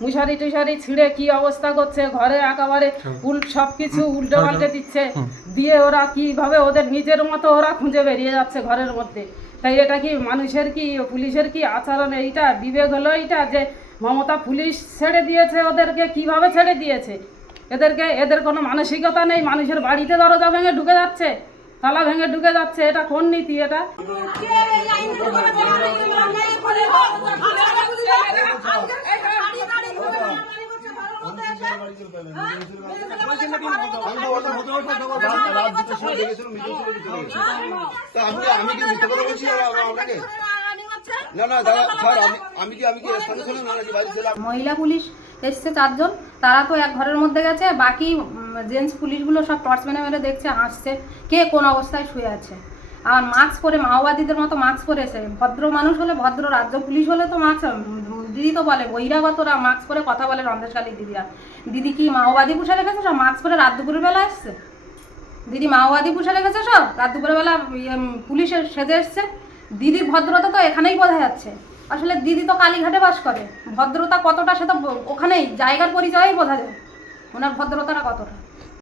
মুশারি টুশারি ছিঁড়ে কি অবস্থা করছে, ঘরে একেবারে সবকিছু উল্টে পাল্টে দিচ্ছে, দিয়ে ওরা কিভাবে ওদের নিজের মতো ওরা খুঁজে বেরিয়ে যাচ্ছে ঘরের মধ্যে। তাই এটা কি মানুষের কি পুলিশের কি আচরণ, এইটা বিবেক হলো এইটা যে মমতা পুলিশ ছেড়ে দিয়েছে ওদেরকে? কিভাবে ছেড়ে দিয়েছে এদের কোনো মানসিকতা নেই। মানুষের বাড়িতে দরজা ভেঙে ঢুকে যাচ্ছে, তালা ভেঙে ঢুকে যাচ্ছে, এটা কোন নীতি? এটা মহিলা পুলিশ এসছে 4 জন, তারা তো এক ঘরের মধ্যে গেছে, বাকি জেন্টস পুলিশগুলো সব টর্চ মেরে মেরে দেখছে, হাসছে কে কোন অবস্থায় শুয়ে আছে। আর মাস্ক পরে মাওবাদীদের মতো মাস্ক পরেছে। ভদ্র মানুষ হলে, ভদ্র রাজ্য পুলিশ হলে তো মাস্ক, দিদি তো বলে বহিরাগতরা মাস্ক পরে কথা বলে রন্দেশকালী দিদিরা। দিদি কি মাওবাদী পুষে রেখেছে সব মাস্ক পরে রাত দুপুরের বেলা এসছে? দিদি মাওবাদী পুষে রেখেছে সব রাত দুপুরের বেলা পুলিশের সেজে এসছে? দিদির ভদ্রতা তো এখানেই বোঝা যাচ্ছে। আসলে দিদি তো কালীঘাটে বাস করে, ভদ্রতা কতটা সে তো ওখানেই জায়গার পরিচয়েই বোঝা যায় ওনার ভদ্রতাটা কতটা।